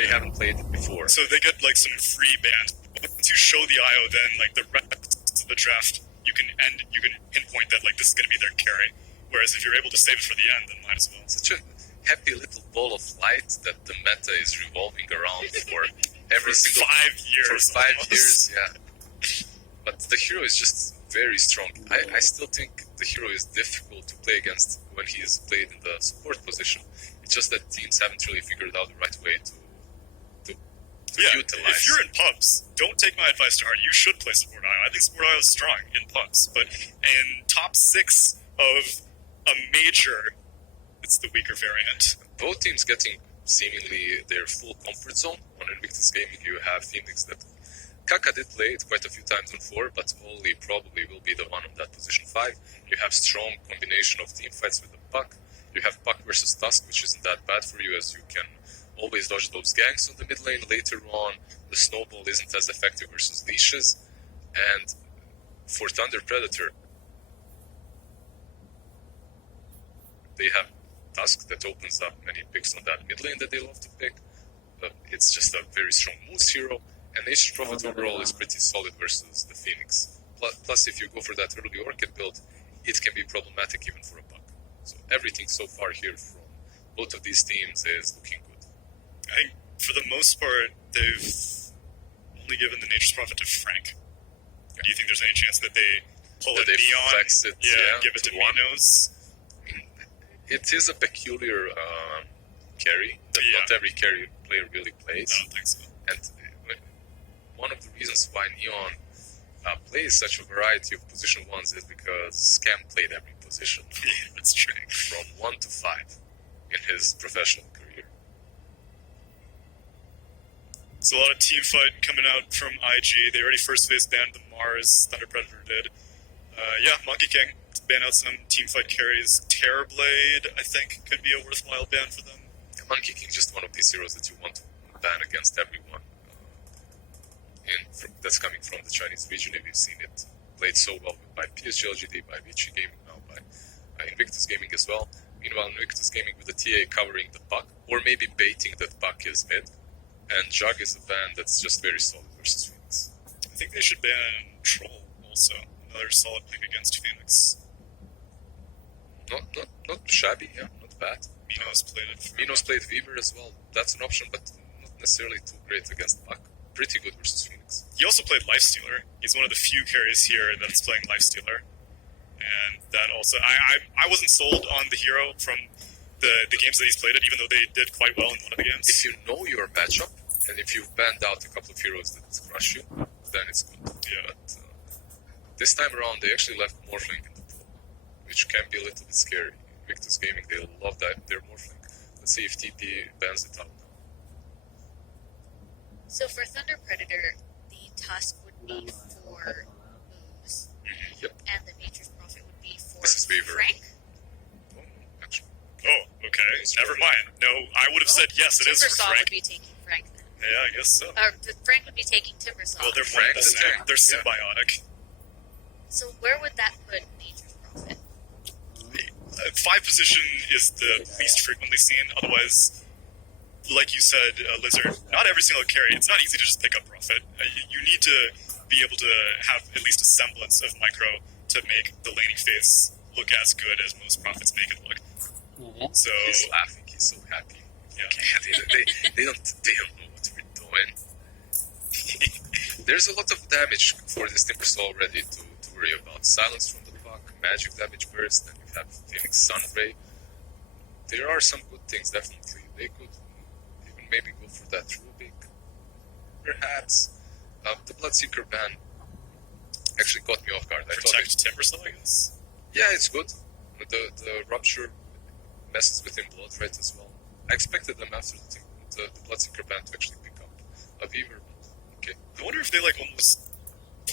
They haven't played it before. So they get like some free bans. Once you show the IO, then like the rest of the draft, you can pinpoint that like this is going to be their carry. Whereas if you're able to save it for the end, then might as well. Such a happy little ball of light that the meta is revolving around for every single 5 years. For 5 almost. years, yeah. But the hero is just very strong. I still think the hero is difficult to play against when he is played in the support position. It's just that teams haven't really figured out the right way to utilize. If you're in pubs, don't take my advice to heart. You should play support IO. I think support IO is strong in pubs, but in top 6 of a major, it's the weaker variant. Both teams getting seemingly their full comfort zone. On Invictus Gaming, you have Phoenix that Kaka did play it quite a few times on 4, but Oli probably will be the one on that position 5. You have strong combination of team fights with the Puck. You have Puck versus Tusk, which isn't that bad for you, as you can always dodge those ganks on the mid lane. Later on, the Snowball isn't as effective versus Leashes. And for Thunder Predator, they have Tusk that opens up many picks on that mid lane that they love to pick. It's just a very strong moves hero, and Nature's Prophet overall is pretty solid versus the Phoenix. Plus, if you go for that early Orchid build, it can be problematic even for a Puck. So everything so far here from both of these teams is looking good. I think for the most part, they've only given the Nature's Prophet to Frank. Do you think there's any chance that they pull it beyond? Flex it, and give it to Minos? It is a peculiar carry that not every carry player really plays. I don't think so. And one of the reasons why Neon plays such a variety of position 1s is because Scam played every position. Yeah, that's true. From 1 to 5 in his professional career. There's a lot of team fight coming out from IG. They already first phase banned the Mars, Thunder Predator did. Monkey King ban out some team fight carries. Terrorblade, I think, could be a worthwhile ban for them. Monkey King, just one of these heroes that you want to ban against everyone. That's coming from the Chinese region. We've seen it played so well by PSG LGD, by Vichy Gaming, now by Invictus Gaming as well. Meanwhile, Invictus Gaming with the TA covering the Puck, or maybe baiting that Puck is mid. And Jug is a ban that's just very solid versus Phoenix. I think they should ban Troll also. Another solid pick against Phoenix. Not shabby, yeah, not bad. Minos played it. Minos played Weaver as well. That's an option, but not necessarily too great against Puck. Pretty good versus Phoenix. He also played Lifestealer. He's one of the few carries here that's playing Lifestealer. And that also... I wasn't sold on the hero from the games that he's played it, even though they did quite well in one of the games. If you know your matchup, and if you've banned out a couple of heroes that crush you, then it's good. Yeah. But this time around, they actually left Morphling in the pool, which can be a little bit scary. Invictus Gaming, they love that their Morphling. Let's see if TP bans it out now. So for Thunder Predator, the Tusk would be for moves, Yep. and the Nature's Prophet would be for This is Weaver. Frank? Oh, actually. Oh, okay. Never mind. No, I would have said yes, it is for Timbersaw Frank. would be taking Frank then. Yeah, I guess so. Frank would be taking Timbersaw. Well, they're Frank the is same. there. They're Yeah. symbiotic. So where would that put Nature's Prophet? 5 position is the least frequently seen. Otherwise, like you said, Lizard, not every single carry. It's not easy to just pick up Prophet. You need to be able to have at least a semblance of micro to make the laning phase look as good as most Prophets make it look. Mm-hmm. So He's laughing. He's so happy. Yeah. They don't know what we're doing. There's a lot of damage for this Timbersaw already to worry about. Silence from the Puck, magic damage burst, and you have Phoenix Sunray. There are some good things, definitely. They could even maybe go for that Rubik. Perhaps. The Bloodseeker ban actually caught me off guard. I thought protect Timbersaw, I guess. yeah, it's good. The Rupture messes with him blood right as well. I expected them after the Bloodseeker ban to actually pick up a Weaver, but okay. I wonder if they almost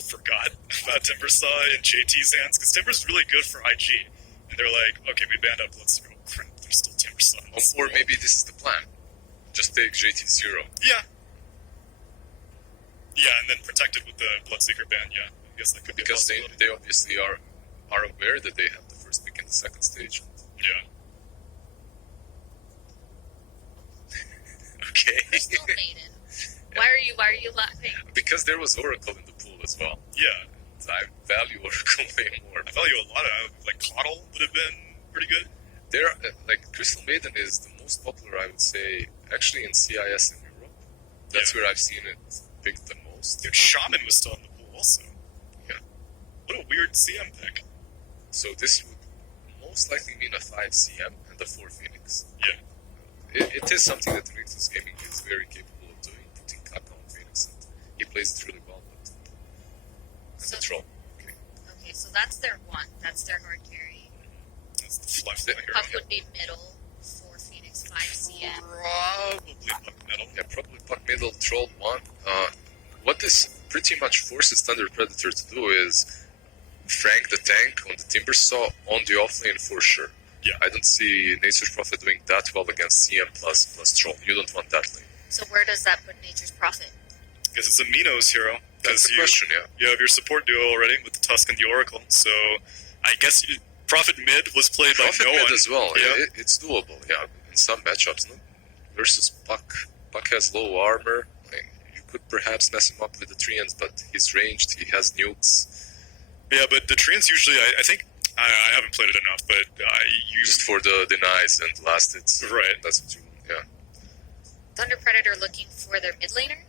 forgot about Timbersaw in JT's hands, because Timber's really good for IG. And they're like, okay, we banned up Bloodseeker. Oh crap, there's still Timbersaw. Or maybe this is the plan. Just take JT0. Yeah. Yeah, and then protect it with the Bloodseeker ban, yeah. I guess that could be Because a they possibility. obviously are aware that they have the first pick in the second stage. Yeah. okay. Crystal Maiden. Why are you laughing? Because there was Oracle in the pool as well. Yeah. I value Oracle way more. I value a lot of, like, Coddle would have been pretty good. There, like, Crystal Maiden is the most popular, I would say, actually in CIS in Europe. That's where I've seen it picked the most. Dude, Shaman was still in the pool also. Yeah. What a weird CM pick. So this would most likely mean a 5 CM and a 4 Phoenix. Yeah. It is something that Invictus Gaming is very capable of doing, putting Kaka on Phoenix, and he plays it really well. But and the troll. Okay. Okay, so that's their one. That's their hard carry. That's the fly hero. Puck would be middle for Phoenix 5 CM. Probably Puck Middle. Yeah, probably Puck Middle, Troll 1. What this pretty much forces Thunder Predator to do is Frank the tank on the Timbersaw on the offlane for sure. Yeah. I don't see Nature's Prophet doing that well against CM plus Troll. You don't want that lane. So where does that put Nature's Prophet? Because it's a Minos hero. That's the question, yeah. You have your support duo already with the Tusk and the Oracle. So I guess Prophet Mid was played Prophet by no mid one. as well. Yeah. It's doable, yeah. In some matchups, no? Versus Puck. Puck has low armor. Like, you could perhaps mess him up with the Treants, but he's ranged, he has nukes. Yeah, but the Treants usually, I think, I haven't played it enough, but I Used for the denies and last hits. Right. That's what you want, yeah. Thunder Predator looking for their mid laner?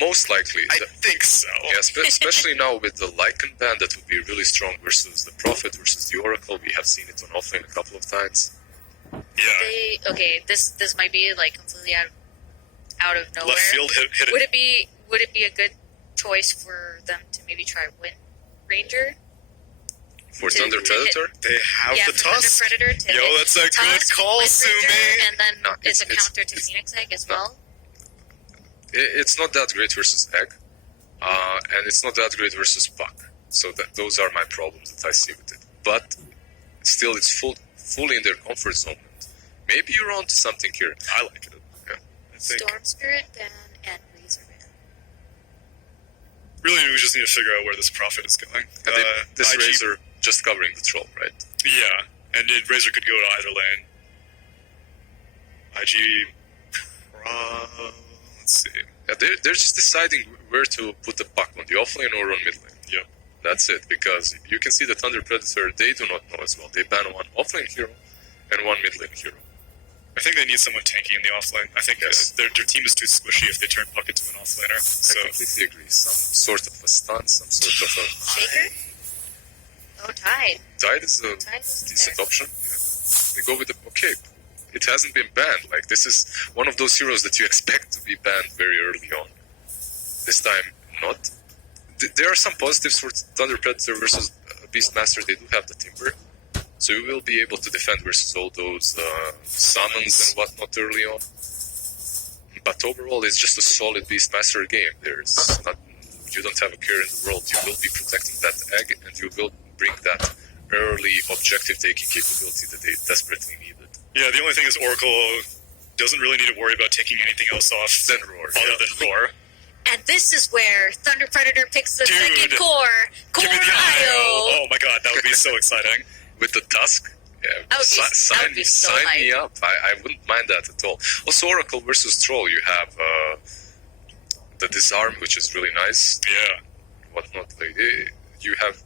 Most likely. I think so. Yeah, especially now with the Lycan ban, that would be really strong versus the Prophet versus the Oracle. We have seen it on offlane a couple of times. Yeah. This might be like completely out of nowhere. Left field hit it. Would it be a good choice for them to maybe try Wind Ranger? For To- Thunder to Predator, They have Yeah, the for Thunder Tusk. Predator to Yo, hit that's a good Tusk, call, Wind Sumi. Ranger, and then No, it's a it's- counter to Phoenix Egg as well. it's not that great versus Egg, and it's not that great versus Puck. So those are my problems that I see with it. But still, it's fully in their comfort zone. Maybe you're onto something here. I like it. Yeah. I think Storm Spirit ban and Razor ban. really we just need to figure out where this Prophet is going. This IG Razor just covering the troll, right? Yeah, and Razor could go to either lane. IG, let's see. Yeah, they're just deciding where to put the Puck, on the offlane or on mid lane. Yep. That's it, because you can see the Thunder Predator, they do not know as well. They ban one offlane hero and one mid lane hero. I think they need someone tanky in the offlane. I think Yes. their team is too squishy if they turn Puck into an offlaner. So I completely agree. Some sort of a stun, some sort of a... Shaker? Oh, Tide. Tide is a Tide is decent there. option. Yeah. They go with the... Okay, it hasn't been banned. Like, this is one of those heroes that you expect to be banned very early on. This time, not. There are some positives for Thunder Predator versus Beastmaster. They do have the Timber. So you will be able to defend versus all those summons and whatnot early on. But overall, it's just a solid Beastmaster game. There's not, you don't have a care in the world. You will be protecting that egg, and you will bring that early objective-taking capability that they desperately needed. yeah, the only thing is Oracle doesn't really need to worry about taking anything else off Then Roar. other than Roar. And this is where Thunder Predator picks the Dude, second core. Give me the IO. IO. Oh my god, that would be so exciting. With the Tusk, yeah, I would be- I would be so sign me hyped. up. I wouldn't mind that at all. Also, Oracle versus Troll, you have the Disarm, which is really nice. Yeah. Whatnot. Like, you have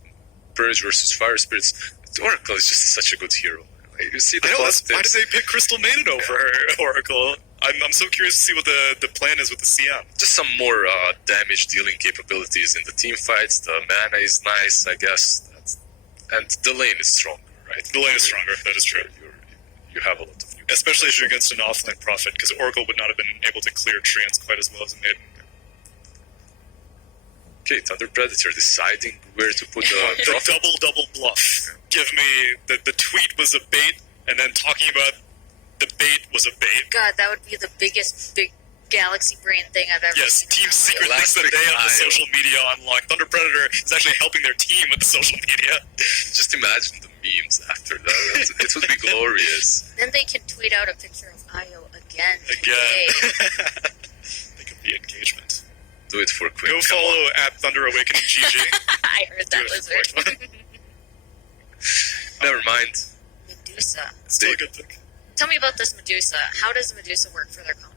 Purge versus Fire Spirits. Oracle is just such a good hero. Like, you see the I know, why did positives. they pick Crystal Maiden over Oracle? I'm so curious to see what the plan is with the CM. Just some more damage dealing capabilities in the team fights. The mana is nice, I guess. And the lane is stronger, right? The lane is stronger, that is true. You have a lot of new. Especially if you're against an offlane Prophet, because Oracle would not have been able to clear Treants quite as well as a Maiden. Okay, Thunder Predator deciding where to put the The Prophet. double bluff. Give me the tweet was a bait, and then talking about the bait was a bait. God, that would be the biggest big galaxy brain thing I've ever Yes, seen. Team Secret thinks that Elastic they have the IO. social media unlocked. Thunder Predator is actually helping their team with the social media. Just imagine the memes after that. It would be glorious. Then they can tweet out a picture of Io again. Again. today. They could be engagement. Do it for quick. Go come follow on. at Thunder Awakening GG. I heard Do that it for lizard. quick. Never mind. Medusa. Still a good pick. tell me about this Medusa. How does Medusa work for their comp?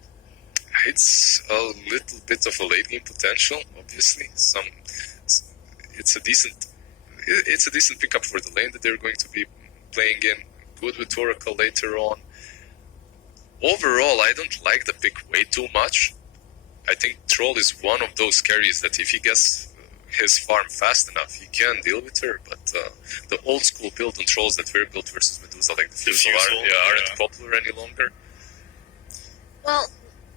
It's a little bit of a late game potential, obviously. It's a decent pickup for the lane that they're going to be playing in. Good with Oracle later on. Overall, I don't like the pick way too much. I think Troll is one of those carries that if he gets his farm fast enough, he can deal with her. But the old school build on Trolls that were built versus Medusa, like the Fusel, aren't popular any longer. Well,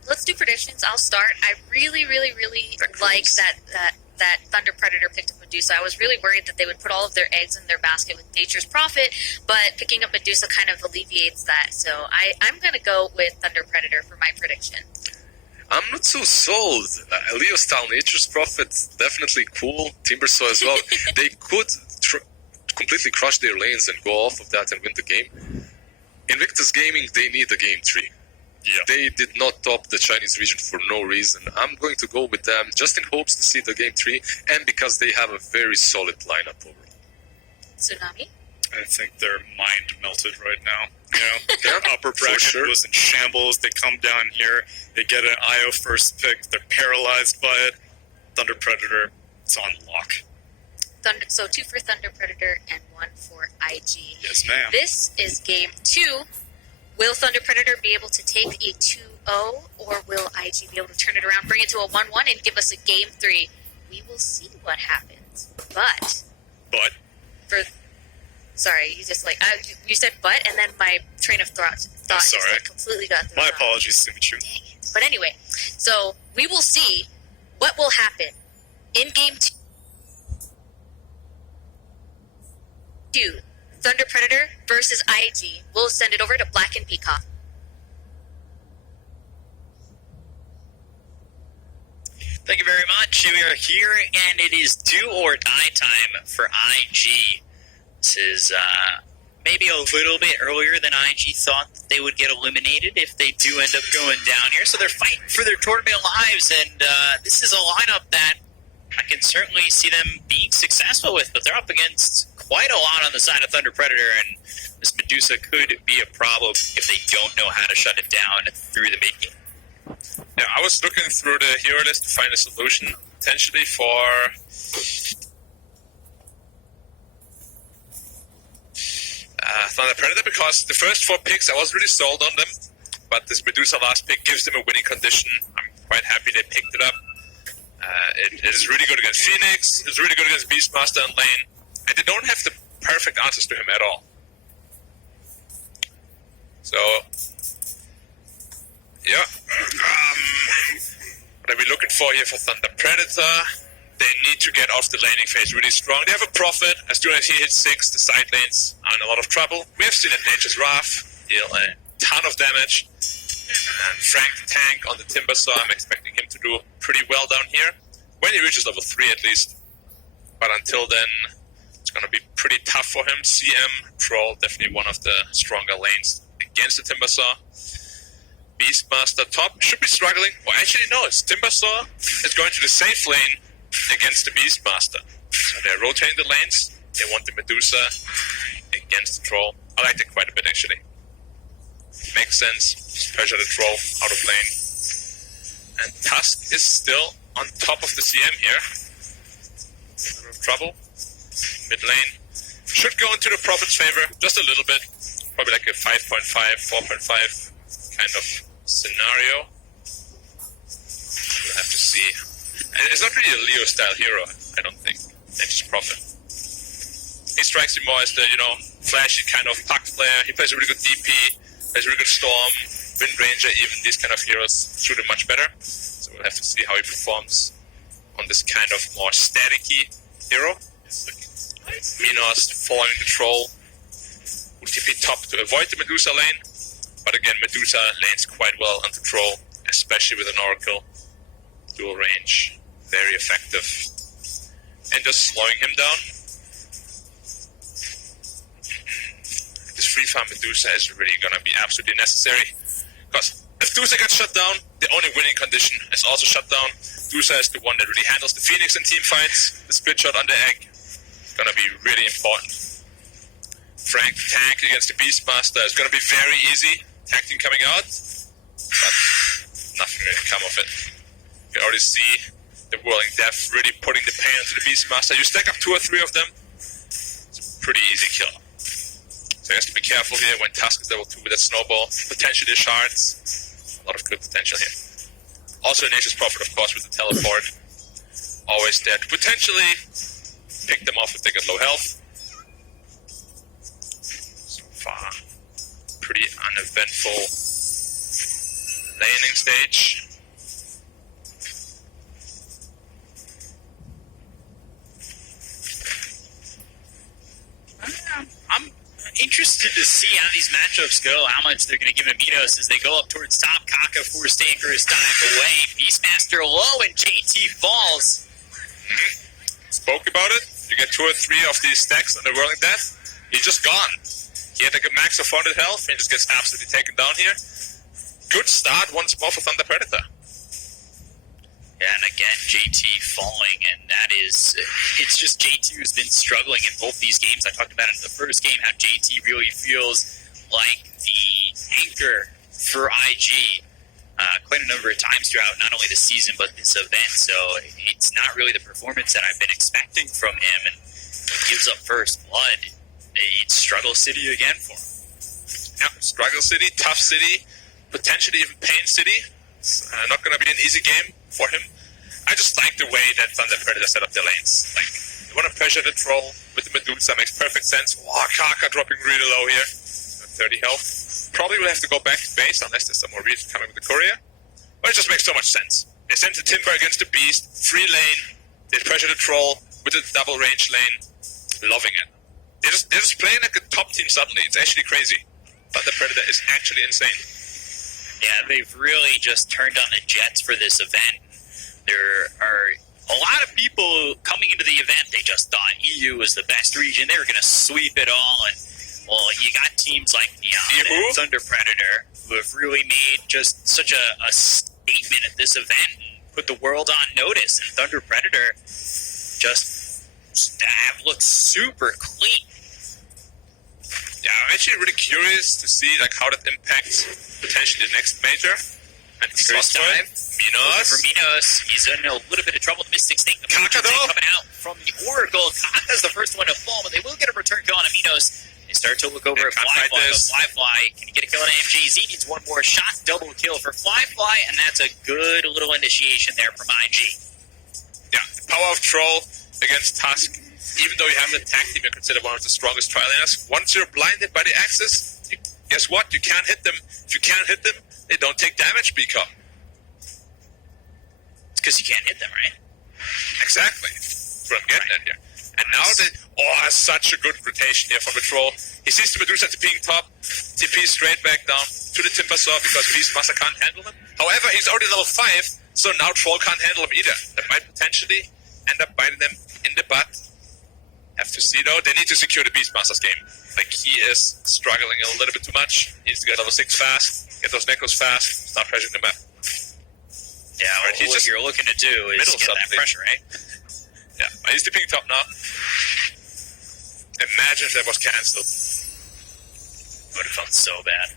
let's do predictions. I'll start. I really, really, really like that Thunder Predator picked up Medusa. I was really worried that they would put all of their eggs in their basket with Nature's Prophet, but picking up Medusa kind of alleviates that. So I'm going to go with Thunder Predator for my prediction. I'm not so sold. Leo style Nature's Prophet, definitely cool. Timbersaw as well. They could completely crush their lanes and go off of that and win the game. Invictus Gaming, they need a game 3. Yeah. They did not top the Chinese region for no reason. I'm going to go with them just in hopes to see the game 3 and because they have a very solid lineup overall. Tsunami? I think their mind melted right now. You know, their upper bracket sure. was in shambles. They come down here, they get an IO first pick, they're paralyzed by it. Thunder Predator, it's on lock. So 2 for Thunder Predator and 1 for IG. Yes, ma'am. This is game 2. Will Thunder Predator be able to take a 2-0, or will IG be able to turn it around, bring it to a 1-1, and give us a game 3? We will see what happens. But sorry, you just you said but, and then my train of thought just completely got thrown My off. apologies, Sumichu. Dang it. But anyway, so we will see what will happen in game 2. Thunder Predator versus IG. We'll send it over to Black and Peacock. Thank you very much. We are here, and it is do or die time for IG. This is maybe a little bit earlier than IG thought that they would get eliminated if they do end up going down here. So they're fighting for their tournament lives, and this is a lineup that I can certainly see them being successful with, but they're up against quite a lot on the side of Thunder Predator, and this Medusa could be a problem if they don't know how to shut it down through the mid-game. Yeah, I was looking through the hero list to find a solution potentially for Thunder Predator, because the first 4 picks I was really sold on them, but this Medusa last pick gives them a winning condition. I'm quite happy they picked it up. It is really good against Phoenix, it's really good against Beastmaster and lane, and they don't have the perfect answers to him at all. So, yeah. What are we looking for here for Thunder Predator? They need to get off the laning phase really strong. They have a Prophet. As soon as he hits 6, the side lanes are in a lot of trouble. We have seen Nature's Wrath deal a ton of damage. And Frank the tank on the Timbersaw, I'm expecting him to do pretty well down here. When he reaches level 3 at least. But until then, it's going to be pretty tough for him. CM, Troll, definitely one of the stronger lanes against the Timbersaw. Beastmaster top should be struggling. Well, actually, no, it's Timbersaw is going to the safe lane against the Beastmaster. So they're rotating the lanes. They want the Medusa against the Troll. I like it quite a bit, actually. Makes sense. Just pressure the Troll out of lane. And Tusk is still on top of the CM here. A little trouble. Mid lane. Should go into the Prophet's favor just a little bit. Probably like a 5.5, 4.5 kind of scenario. We'll have to see. And it's not really a Leo-style hero, I don't think. It's just Prophet. He strikes me more as the, flashy kind of puck player. He plays a really good DP, plays a really good Storm, Wind Ranger, even these kind of heroes suit him much better. So we'll have to see how he performs on this kind of more staticky hero. Minos following the Troll. Will TP top to avoid the Medusa lane. But again, Medusa lanes quite well onto Troll, especially with an Oracle. Dual range, very effective. And just slowing him down. This free farm Medusa is really going to be absolutely necessary. Because if Medusa gets shut down, the only winning condition is also shut down. Medusa is the one that really handles the Phoenix in team fights. The split shot on the egg is going to be really important. Frank tank against the Beastmaster is going to be very easy. tag team coming out, but nothing really come of it. You already see the Whirling Death really putting the pain into the Beastmaster. You stack up 2 or 3 of them, it's a pretty easy kill. So you have to be careful here when Tusk is level 2 with that snowball. Potentially the shards. A lot of good potential here. Also Nature's Prophet, of course, with the teleport. Always there to potentially pick them off if they get low health. So far, pretty uneventful laning stage. I'm interested to see how these matchups go, how much they're going to give Aminos as they go up towards top. Kaka forced Anchor's time away. Beastmaster low and JT falls. Spoke about it. You get 2 or 3 of these stacks on the Whirling Death. He's just gone. He had like a max of 400 health and just gets absolutely taken down here. Good start once more for Thunder Predator. Yeah, and again, JT falling, and that is, it's just JT who's been struggling in both these games. I talked about it in the first game, how JT really feels like the anchor for IG quite a number of times throughout not only the season, but this event. So it's not really the performance that I've been expecting from him, and he gives up first blood. It's Struggle City again for him. Yeah, Struggle City, Tough City, potentially even Pain City. It's not going to be an easy game for him. I just like the way that Thunder Predator set up their lanes. Like, you want to pressure the troll with the Medusa, makes perfect sense. Oh, Kaka dropping really low here. 30 health. Probably will have to go back to base unless there's some more reason coming with the courier. But it just makes so much sense. They sent the Timber against the Beast, free lane. They pressure the troll with the double range lane. Loving it. They're just playing like a top team suddenly. It's actually crazy. Thunder Predator is actually insane. Yeah, they've really just turned on the jets for this event. There are a lot of people coming into the event. They just thought EU was the best region. They were going to sweep it all. And, well, you got teams like Neon and Thunder Predator who have really made just such a statement at this event and put the world on notice. And Thunder Predator just have looked super clean. Yeah, I'm actually really curious to see like how that impacts potentially the next major. And the first time, Minos. For Minos, he's in a little bit of trouble. The Mystic Snake, the Kaka coming out from the Oracle. Kaka's the first one to fall, but they will get a return kill on Minos. They start to look over at Flyfly. Flyfly, can he get a kill on MGZ? Needs one more shot. Double kill for Flyfly, and that's a good little initiation there from IG. Yeah, the power of Troll against Tusk. Even though you have the tag team, you consider one of the strongest trial laners. Once you're blinded by the axis, guess what? You can't hit them. If you can't hit them, they don't take damage, Beacon. It's because you can't hit them, right? Exactly. That's what I'm getting at here. And now such a good rotation here from the Troll. He sees the Medusa at the pink top, TP straight back down to the Timber Saw because Beastmaster can't handle him. However, he's already level 5, so now Troll can't handle him either. That might potentially end up biting them in the butt. Have to see though, they need to secure the Beastmaster's game. Like, he is struggling a little bit too much. He needs to get level 6 fast, get those Necros fast, stop pressuring the map. Yeah, right, what you're looking to do is get that pressure, right? Yeah, he's the pink top now. Imagine if that was cancelled. Would have felt so bad.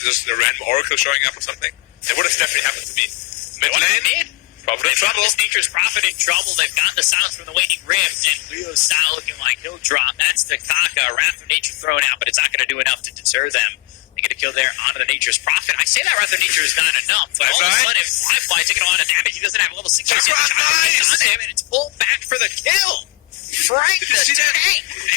Just a random Oracle showing up or something. It would have definitely happened to me. Mid lane, Prophet in trouble. This Nature's Prophet in trouble. They've got the sounds from the Waning Rift, and Leo's style looking like he'll drop. That's the Kaka. Wrath of Nature thrown out, but it's not going to do enough to deter them. They get a kill there onto the Nature's Prophet. I say that Wrath of Nature is not enough, but all of a sudden, Flyfly taking a lot of damage. He doesn't have level 6 yet. Nice! On him, and it's pulled back for the kill. Frank, did you see that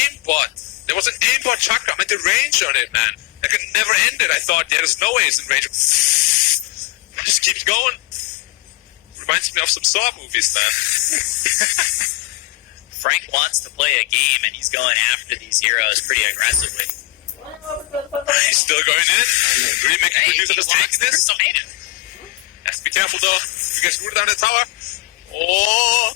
aimbot? There was an aimbot chakra. I mean, the range on it, man. Like, it never ended. I thought, yeah, there's no way it's in range. It just keeps going. Reminds me of some Saw movies, man. Frank wants to play a game, and he's going after these heroes pretty aggressively. He's still going in. Really making good use of his tank in this. Has to be careful, though. If he gets rooted down the tower. Oh.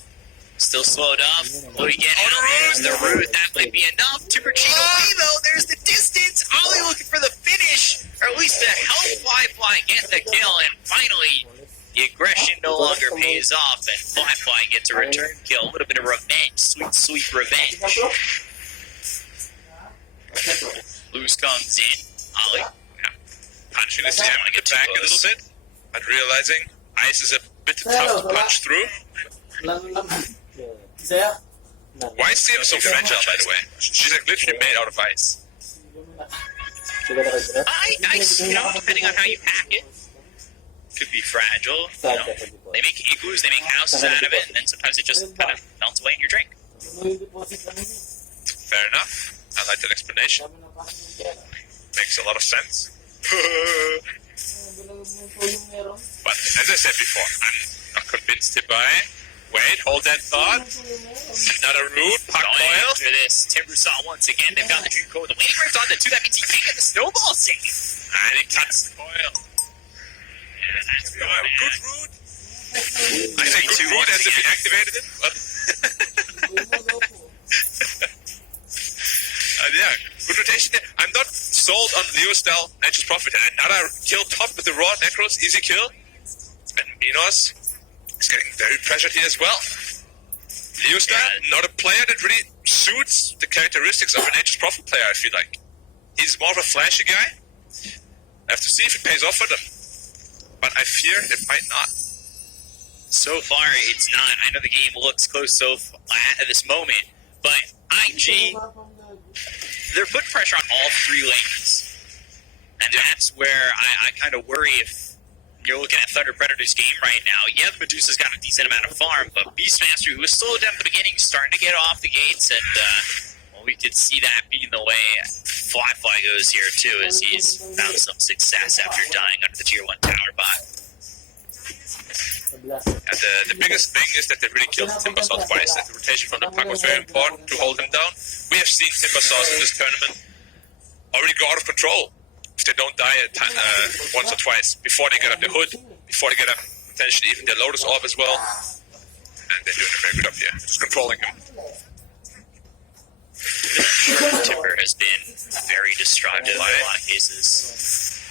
Still slowed up. What do we get? There's the root. That might be enough. Timber cheat away, though. There's the distance. Ollie looking for the finish, or at least to help Flyfly get the kill. And finally, the aggression no longer pays off, and Flyfly gets a return kill. A little bit of revenge. Sweet, sweet revenge. Luz comes in. Ollie punching the stamina get too back a close. little bit, but realizing ice is a bit tough to punch through. Why is Sam so fragile, by the way? She's like literally made out of ice. Depending on how you pack it, could be fragile. They make igloos, they make houses out of it, and then sometimes it just kind of melts away in your drink. Fair enough. I like that explanation. Makes a lot of sense. But as I said before, I'm not convinced by. Wait, hold that thought. Another root, puck coil. After this, Timbersaw once again, they've got the dream coil. The wave rift on the two, that means he can't get the snowball save. And he cuts the coil. That's Good root. I say good root as if he activated it, but... yeah, good rotation there. I'm not sold on Leo style Nature's Prophet. Another kill top with the raw Necros, easy kill. And Minos is getting very pressured here as well. Leo style, not a player that really suits the characteristics of a Nature's Prophet player, I feel like. He's more of a flashy guy. I have to see if it pays off for them. But I fear it might not. So far, it's not. I know the game looks close at this moment, but IG, they're putting pressure on all three lanes. And that's where I kind of worry if you're looking at Thunder Predator's game right now. Yeah, Medusa's got a decent amount of farm, but Beastmaster, who was slow down at the beginning, starting to get off the gates, and we could see that being the way Fly goes here, too, as he's found some success after dying under the Tier 1 tower bot. And the biggest thing is that they really killed Timbersaw twice. That the rotation from the puck was very important to hold him down. We have seen Timbersaws in this tournament already go out of control if they don't die once or twice before they get up the hood, before they get up potentially even their Lotus Orb as well. And they're doing a very good up here, just controlling him. Timber has been very destructive in a lot of cases.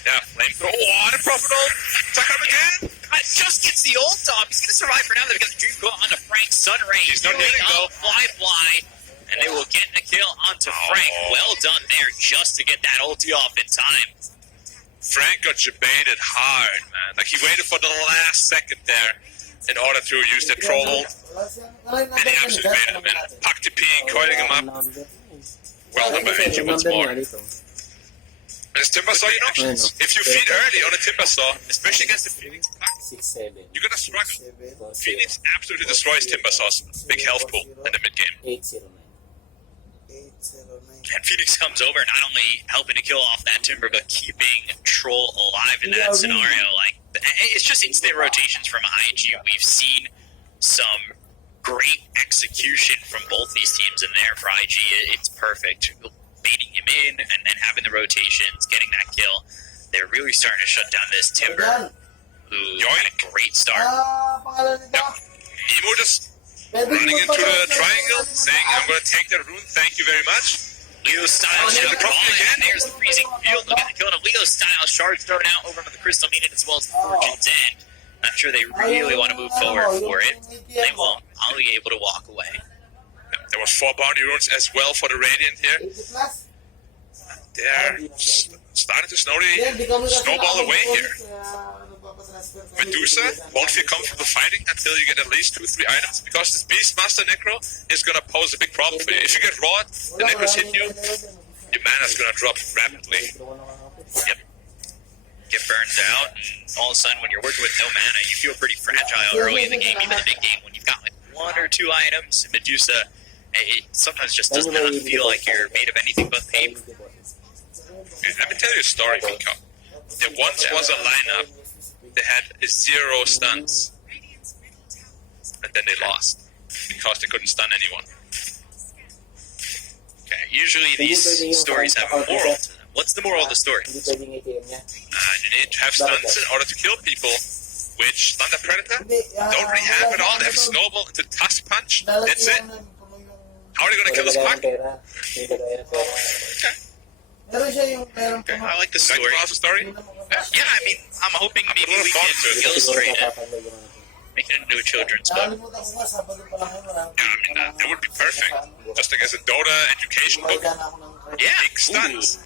Yeah, flamethrower. Oh, what a profitable! Tuck him again! Just gets the ult off. He's going to survive for now. They've got the dream go onto Frank Sunray. He's not hitting though. Fly. And they will get the kill onto Frank. Well done there just to get that ulti off in time. Frank got jebaited hard, man. Like, he waited for the last second there in order to use that troll ult. And he absolutely made him in. Puck TPing, coiling him up. Well done by AG once more. There's Timbersaw in options. If you feed early on a Timbersaw, especially against the Phoenix pack, you're gonna struggle. Phoenix absolutely destroys Timbersaw's big health pool in the mid game. And Phoenix comes over, not only helping to kill off that Timber, but keeping Troll alive in that scenario. Like, it's just instant rotations from IG. We've seen some great execution from both these teams in there. For IG, it's perfect. Baiting him in and then having the rotations, getting that kill. They're really starting to shut down this Timber, who had a great start. Emo just running into the triangle, saying, I'm going to take that rune, thank you very much. Leo Styles should have gone, and there's the freezing field. Look at the kill of Leo Styles. Shards thrown out over to the Crystal Maiden as well as the Fortune's End. Not sure they really want to move forward for it. They won't. I'll be able to walk away. There was 4 bounty runes as well for the Radiant here. They're starting to snowball away here. Medusa won't feel comfortable fighting until you get at least 2-3 items, because this Beastmaster Necro is going to pose a big problem for you. If you get Rod, the Necros hit you, your mana's going to drop rapidly. Yep. Get burned out, and all of a sudden when you're working with no mana, you feel pretty fragile early in the game, even the big game, when you've got like 1 or 2 items. Medusa, it sometimes just does not feel like you're made of anything but paper. Let me tell you a story, Miko. There once was a lineup that had 0 stuns, and then they lost because they couldn't stun anyone. Okay, usually these stories have a moral to them. What's the moral of the story? You need to have stuns in order to kill people, which Thunder Predator don't really have at all. They have Snowball into Tusk Punch. That's it. How are they going to kill this puck? Okay, I like the story. Like the story? Yeah, I mean, I'm hoping maybe we can illustrate it. Make it into a children's book. Yeah, I mean, that would be perfect. Just like as a Dota education book. Yeah. Big stuns.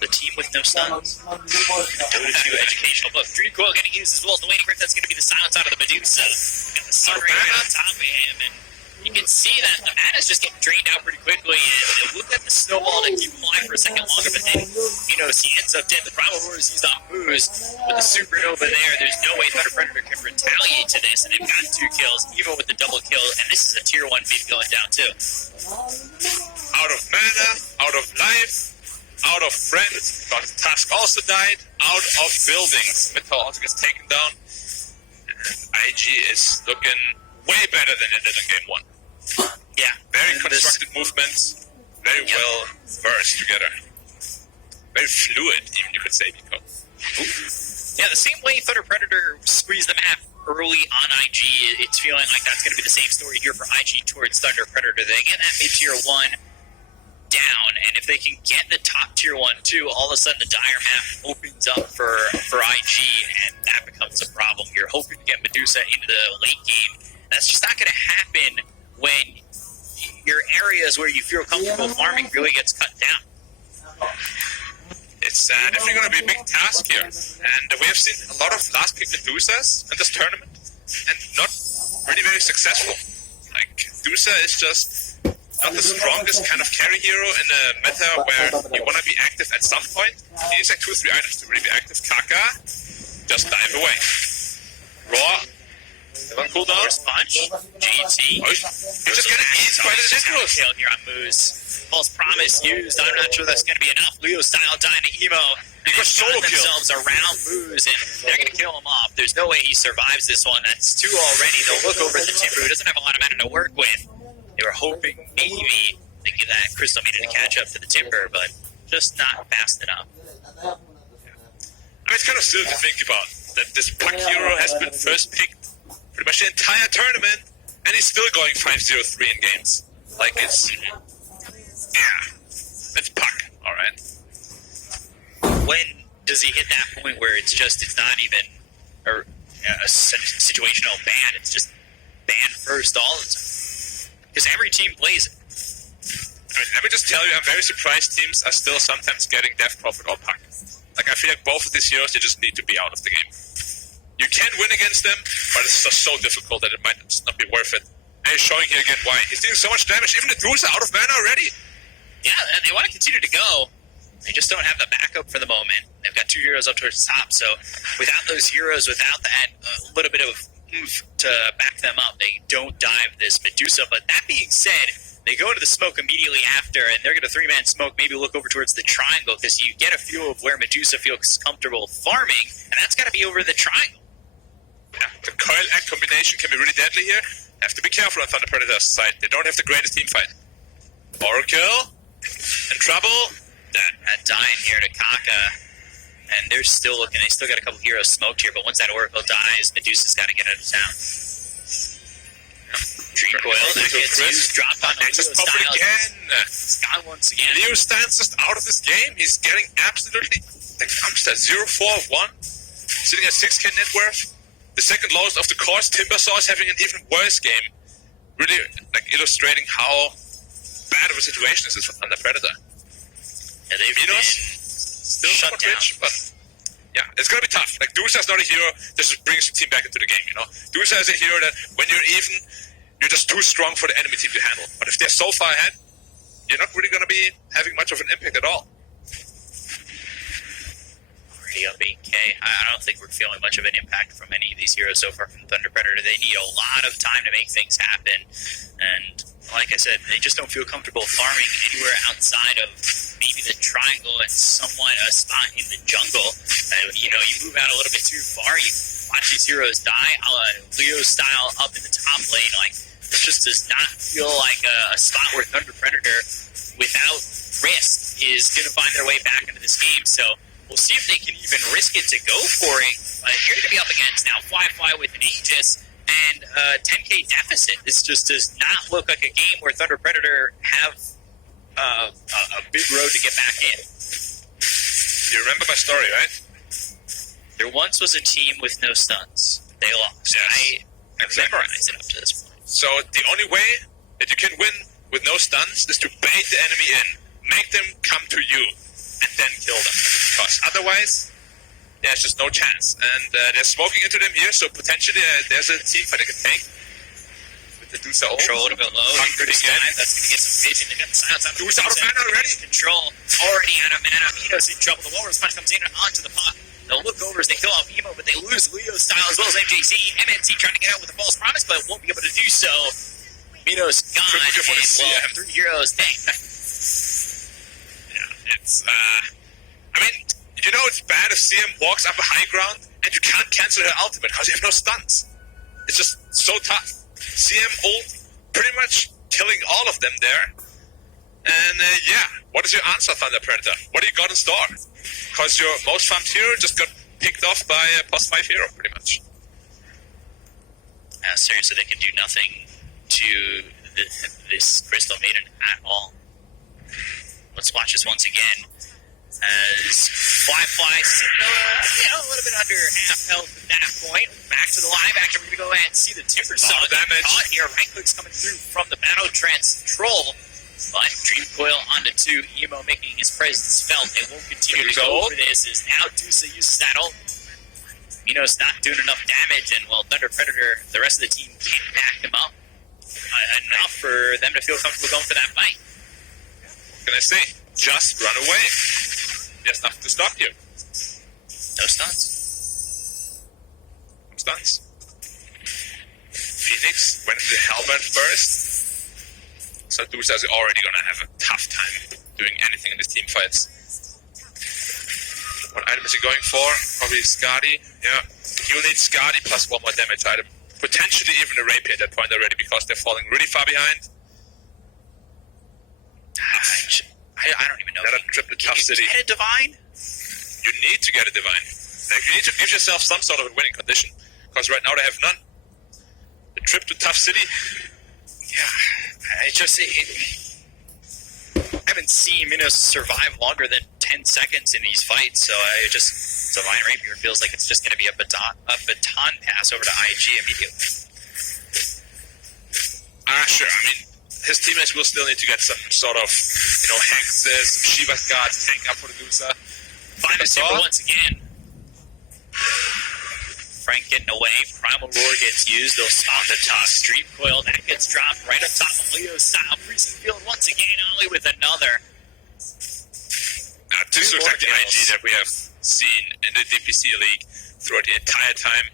The team with no stuns. Dota 2 educational book. Dream Coil getting used as well as the Waning Grip. That's going to be the silence out of the Medusa. Got the sun ray on top of him, and you can see that the mana's just getting drained out pretty quickly, and look at the snowball to keep him alive for a second longer, but then, he ends up dead. The Primal Roar is used on Moose with the Supernova there. There's no way Thunder Predator can retaliate to this, and they've got 2 kills, even with the double kill, and this is a tier 1 feed going down too. Out of mana, out of life, out of friends, because Tusk also died, out of buildings. Metal also gets taken down, and IG is looking way better than it did in game 1. Yeah. Very constructed movements, very well versed together. Very fluid, even you could say, Nico. Yeah, the same way Thunder Predator squeezed the map early on IG, it's feeling like that's going to be the same story here for IG towards Thunder Predator. They get that mid-tier 1 down, and if they can get the top tier 1 too, all of a sudden the dire map opens up for IG, and that becomes a problem. You're hoping to get Medusa into the late game. That's just not going to happen when your areas where you feel comfortable farming really gets cut down. It's definitely going to be a big task here, and we have seen a lot of last pick Medusas in this tournament, and not really very successful. Like, Medusa is just not the strongest kind of carry hero in a meta where you want to be active at some point. You need like 2 or 3 items to really be active. Kaka, just dive away. Raw, one cooldown. Punch, GT. Oh, you're just getting eaten by the Necros. Kill here on Moose. False Promise used. I'm not sure that's going to be enough. Leo style dying to emo. And they've solo got themselves around Moose, and they're going to kill him off. There's no way he survives this one. That's 2 already. They'll look over at the Timber, who doesn't have a lot of mana to work with. They were hoping maybe thinking that Crystal needed to catch up to the Timber, but just not fast enough. I mean, it's kind of silly to think about that this Puck hero has been first picked pretty much the entire tournament, and he's still going 5-0-3 in games. Like, it's Puck, alright. When does he hit that point where it's not even a situational ban, it's just ban first all the time? Because every team plays it. I mean, let me just tell you, I'm very surprised teams are still sometimes getting Death Prophet or Puck. Like, I feel like both of these heroes, they just need to be out of the game. You can win against them, but it's just so difficult that it might just not be worth it. And he's showing here again why. He's doing so much damage. Even the Druid's are out of mana already. Yeah, and they want to continue to go. They just don't have the backup for the moment. They've got 2 heroes up towards the top, so without those heroes, without that little bit of oomph to back them up, they don't dive this Medusa. But that being said, they go into the smoke immediately after, and they're going to 3-man smoke, maybe look over towards the triangle, because you get a feel of where Medusa feels comfortable farming, and that's got to be over the triangle. Yeah, the coil act combination can be really deadly here. Have to be careful on Thunder Predator's side. They don't have the greatest team fight. Oracle in trouble. That dying here to Kaka, and they're still looking. They still got a couple heroes smoked here, but once that Oracle dies, Medusa's got to get out of town. Dream Coil, that gets used, dropped on Nexus Leo Puppet style. again. Scott once again. Leo stands just out of this game. He's getting absolutely punched at 0-4-1, sitting at 6k net worth. The second lowest of the course. Timbersaw is having an even worse game. Really illustrating how bad of a situation this is for Thunder Predator. Yeah, they've been still shut somewhat down. rich, but yeah, it's gonna be tough. Like, Dusa is not a hero that just brings the team back into the game, Dusa is a hero that when you're even, you're just too strong for the enemy team to handle. But if they're so far ahead, you're not really gonna be having much of an impact at all. Already up 8k. I don't think we're feeling much of an impact from any of these heroes so far from Thunder Predator. They need a lot of time to make things happen, and like I said, they just don't feel comfortable farming anywhere outside of maybe the triangle and somewhat a spot in the jungle. You move out a little bit too far, you watch these heroes die, Leo style up in the top lane. Like, this just does not feel like a spot where Thunder Predator, without risk, is going to find their way back into this game. So we'll see if they can even risk it to go for it. But you're going to be up against now Fly with an Aegis and a 10k deficit. This just does not look like a game where Thunder Predator have a big road to get back in. You remember my story, right? There once was a team with no stuns. They lost. Yes, I've memorized it up to this point. So the only way that you can win with no stuns is to bait the enemy in. Make them come to you. and then kill them. Because otherwise, there's just no chance. And they're smoking into them here, so potentially there's a team fight they can take. With the Dusa ult. Control to go low. That's going to get some vision. They got the silence on the Dusa out of mana already. Control already out of mana. Minos in trouble. The Walrus Punch comes in and onto the pot. They'll look over as they kill off Emo, but they lose Leo style as well as MJZ. MNC trying to get out with a false promise, but won't be able to do so. Minos gone, and 3 heroes dead. Yeah, it's, I mean, you know it's bad if CM walks up a high ground and you can't cancel her ultimate because you have no stuns. It's just so tough. CM ult pretty much killing all of them there. And yeah, what is your answer, Thunder Predator? What do you got in store? Because your most farmed hero just got picked off by a +5 hero, pretty much. Seriously, they can do nothing to this Crystal Maiden at all. Let's watch this once again. As Fly, a little bit under half health at that point. Back to the live action. We're going to go ahead and see the Timber Saw damage caught here. Right clicks coming through from the Battle Trance Troll. But Dream Coil onto 2. Emo making his presence felt. They won't continue to go over this as now Dusa uses that ult. Minos not doing enough damage, and well, Thunder Predator, the rest of the team can't back him up enough for them to feel comfortable going for that fight. What can I say? Just run away. There's nothing to stop you. No stuns. No stuns. Phoenix went to the Hellbent first. So Dusa is already going to have a tough time doing anything in these team fights. What item is he going for? Probably Skadi. Yeah. You'll need Skadi plus one more damage item. Potentially even a Rapier at that point already because they're falling really far behind. I don't even know. That triple tough city. Get a Divine? You need to get a Divine. Like, you need to give yourself some sort of a winning condition. Because right now they have none. The trip to Tough City. Yeah. I haven't seen Minos survive longer than 10 seconds in these fights, so Divine Rapier feels like it's just going to be a baton pass over to IG immediately. Sure. I mean, his teammates will still need to get some sort of, hexes, some Shiva guards, tank up for the Dusa. Find a Timber once again. Frank getting away. Primal Roar gets used. They'll stop the top. Street Coil. That gets dropped right on top of Leo's style. Freezing Field once again. Ollie with another. Disrespect the IG that we have seen in the DPC League throughout the entire time.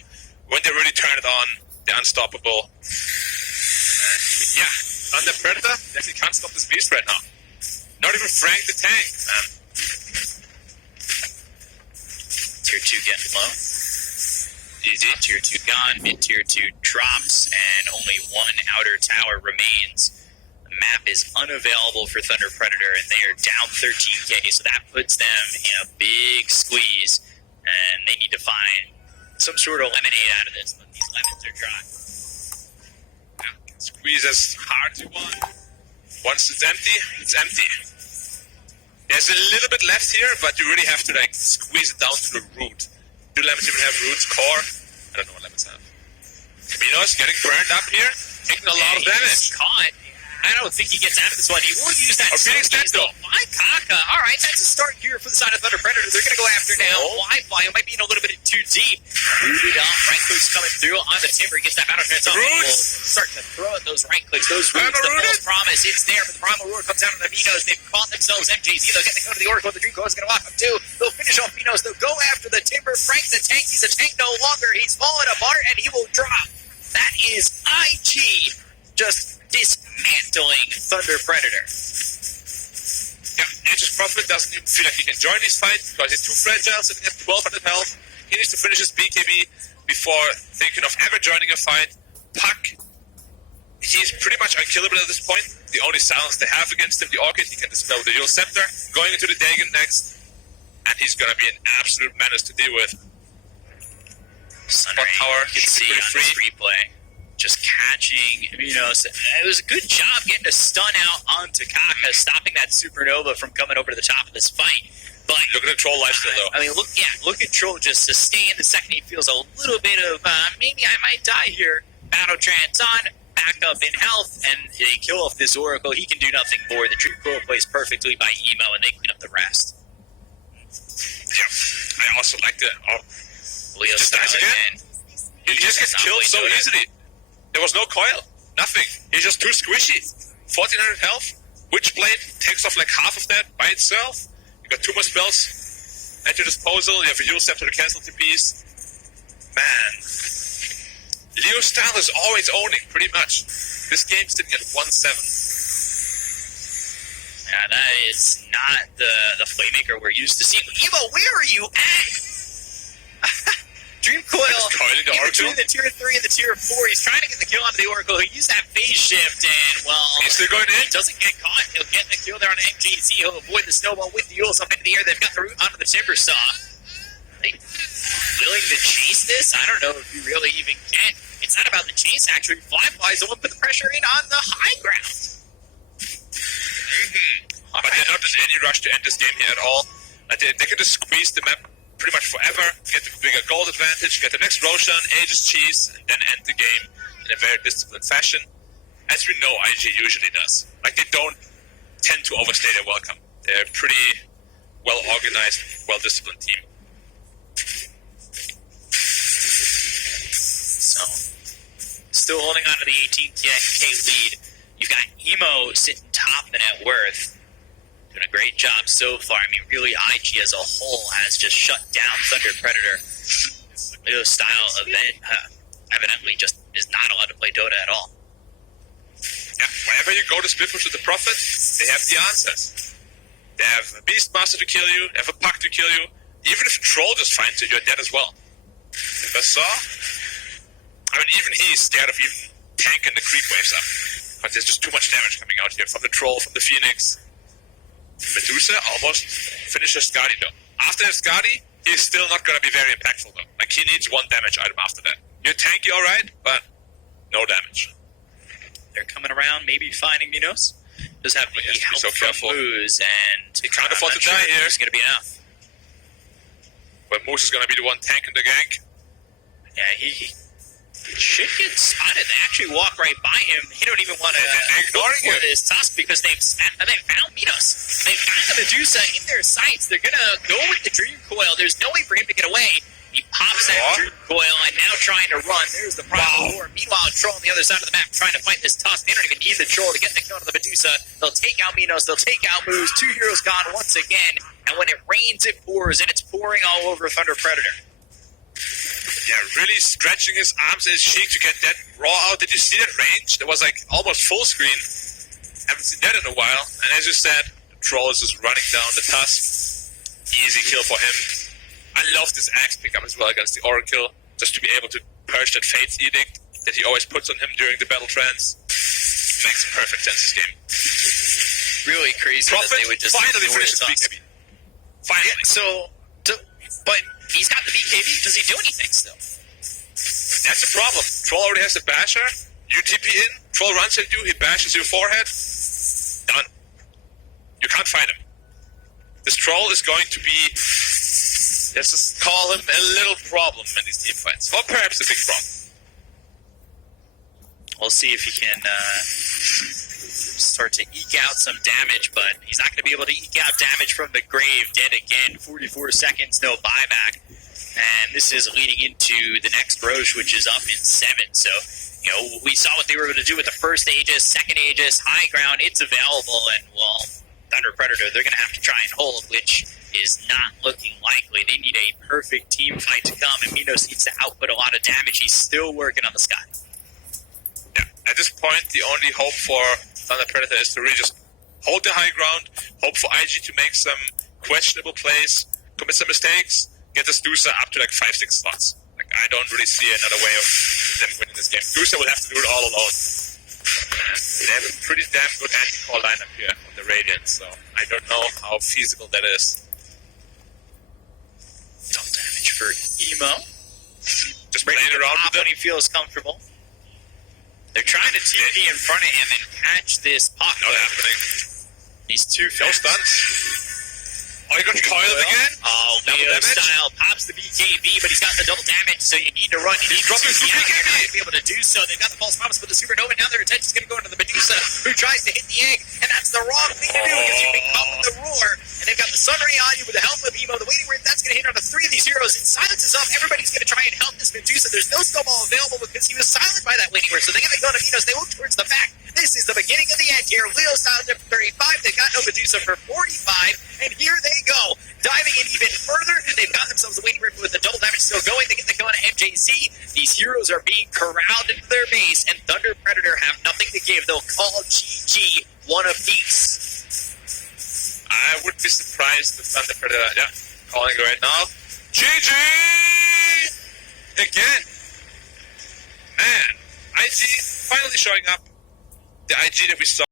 When they really turn it on, they're unstoppable. Yeah, Thunder Predator definitely can't stop this beast right now. Not even Frank the tank, man. Tier 2 getting low. Easy. Tier 2 gone. Mid Tier 2 drops, and only one outer tower remains. The map is unavailable for Thunder Predator, and they are down 13k, so that puts them in a big squeeze, and they need to find some sort of lemonade out of this, but these lemons are dry. Squeeze as hard as you want. Once it's empty, it's empty. There's a little bit left here, but you really have to squeeze it down to the root. Do lemons even have roots? Core? I don't know what lemons have. Minos getting burned up here, taking a lot of damage. Caught. I don't think he gets out of this one. He will use that. Phoenix dead though. Why Kaka? All right, that's a start here for the side of Thunder Predator. They're going to go after now. Wi-Fi might be in a little bit too deep. Rooted up. Right clicks coming through on the Timber. Gets that battle trance up. We'll start to throw at those right clicks. Those roots, the false promise. It's there, but the Primal Roar comes down on the Minos. They've caught themselves MJZ. They'll get to go to the Oracle. The Dream Core is going to walk up too. They'll finish off Minos. They'll go after the Timber. Frank the tank. He's a tank no longer. He's fallen apart, and he will drop. That is IG. Just dismantling Thunder Predator. Yeah, Nature's Prophet doesn't even feel like he can join this fight because he's too fragile, sitting at 1200 health. He needs to finish his BKB before thinking of ever joining a fight. Puck, he's pretty much unkillable at this point. The only silence they have against him, the Orchid, he can dispel the Yule Scepter, going into the Dagon next, and he's going to be an absolute menace to deal with. Sunray, Tower, you can see on this replay. Just catching, it was a good job getting a stun out onto Kaka, stopping that Supernova from coming over to the top of this fight. But look at the Troll lifesteal, though. I mean, look at Troll just sustain the second he feels a little bit of, maybe I might die here. Battle Trance on, back up in health, and they kill off this Oracle. He can do nothing more. The Dream Coil plays perfectly by Emo, and they clean up the rest. Yeah, I also like the... Leo just style dies again. He just gets killed so easily. There was no coil. Nothing. He's just too squishy. 1400 health. Witchblade takes off like half of that by itself. You got 2 more spells at your disposal. You have a Euro Scepter to cancel TPs. Man. Leo style is always owning, pretty much. This game's sitting at 1-7. Yeah, that is not the Flamemaker we're used to seeing. Evo, where are you at? Dream Coil coiling the in Oracle. between the tier 3 and the tier 4. He's trying to get the kill onto the Oracle. He used that phase shift, and, well, he's still going in. He doesn't get caught. He'll get the kill there on MGZ. He'll avoid the snowball with the Yules up into the air. They've got the root onto the Timber Saw. Like, willing to chase this? I don't know if you really even can. It's not about the chase, actually. Flyfly's the one put the pressure in on the high ground. But they're not in any rush to end this game here at all. They can just squeeze the map pretty much forever, get the bigger gold advantage, get the next Roshan, Aegis Cheese, and then end the game in a very disciplined fashion. As we know IG usually does. Like, they don't tend to overstay their welcome. They're a pretty well-organized, well-disciplined team. So, still holding on to the 18k lead. You've got Emo sitting top in the net worth. Doing a great job so far. I mean, really, IG as a whole has just shut down Thunder Predator. Leo style event evidently just is not allowed to play Dota at all. Yeah, whenever you go to split push with the Prophet, they have the answers. They have a Beastmaster to kill you, they have a Puck to kill you. Even if a Troll just finds you, you're dead as well. If I saw, I mean, even he's scared of even tanking the creep waves up. But there's just too much damage coming out here from the Troll, from the Phoenix. Medusa almost finishes Skadi though. After that Skadi, he's still not going to be very impactful though. Like, he needs 1 damage item after that. You're tanky alright, but no damage. They're coming around, maybe finding Minos. Just have to be be so careful. Moose, and He can't afford to sure die here. It's going to be enough. But Moose is going to be the one tanking the gank. Yeah, he should get spotted. They actually walk right by him. He don't even want to ignoring for him. this tusk because they've found Minos. They've got the Medusa in their sights. They're going to go with the Dream Coil. There's no way for him to get away. He pops that Dream Coil and now trying to run. There's the Primal War. Meanwhile, Troll on the other side of the map trying to fight this tusk. They don't even need the Troll to get the kill to the Medusa. They'll take out Minos. They'll take out Moose. 2 heroes gone once again. And when it rains, it pours. And it's pouring all over Thunder Predator. Yeah, really stretching his arms and his cheek to get that raw out. Did you see that range? That was like almost full screen. Haven't seen that in a while. And as you said, the Troll is just running down the tusk. Easy kill for him. I love this axe pickup as well against the Oracle. Just to be able to purge that Fate's Edict that he always puts on him during the battle trance. Makes perfect sense this game. Really crazy Prophet that they would just finally ignore finishes the tusk. BKB. Finally. Yeah, but he's got the BKB. Does he do anything still? That's the problem. Troll already has the basher. You TP in. Troll runs at you. He bashes your forehead. Done. You can't fight him. This Troll is going to be, let's just call him a little problem in these team fights. Or perhaps a big problem. We'll see if he can start to eke out some damage, but he's not going to be able to eke out damage from the grave. Dead again, 44 seconds, no buyback. And this is leading into the next Roche, which is up in 7. So, you know, we saw what they were able to do with the first Aegis, second Aegis, high ground, it's available, and, well, Thunder Predator, they're going to have to try and hold, which is not looking likely. They need a perfect team fight to come, and Minos needs to output a lot of damage. He's still working on the sky. Yeah, at this point, the only hope for Thunder Predator is to really just hold the high ground, hope for IG to make some questionable plays, commit some mistakes, get this Dusa up to like 5-6 slots. Like, I don't really see another way of them winning this game. Dusa will have to do it all alone. They have a pretty damn good anti-core lineup here on the Radiant, so I don't know how feasible that is. Some damage for Emo. Just playing around with when them. he feels comfortable. They're trying to TP in front of him and catch this puck. Not happening. He's too No fast. stunts. Oh, you got Coil again? Oh, Double Leo damage? style pops the BKB, but he's got the double damage, so you need to run. You need to dropped do his yeah, BKB. they're not going to be able to do so. They've got the false promise with the supernova. Now their attention's going to go into the Medusa, who tries to hit the egg, and that's the wrong thing to do because you pick up the roar, and they've got the Sunray on you with the help of Emo. The waiting room, that's going to hit on the 3 of these heroes. It silences up. Everybody's going to try and help this Medusa. There's no snowball available because he was silent by that waiting room, so they get the go to Minos. They move towards the back. This is the beginning of the end here. Leo silent for 35. They got no Medusa for 45, and here they go. Diving in even further, they've got themselves a waiting room with the double damage still going. They get the go to MJZ. These heroes are being corralled into their base, and Thunder Predator have nothing to give. They'll call GG one apiece. I would be surprised if Thunder Predator, calling right now. GG! Again. Man, IG finally showing up. The IG that we saw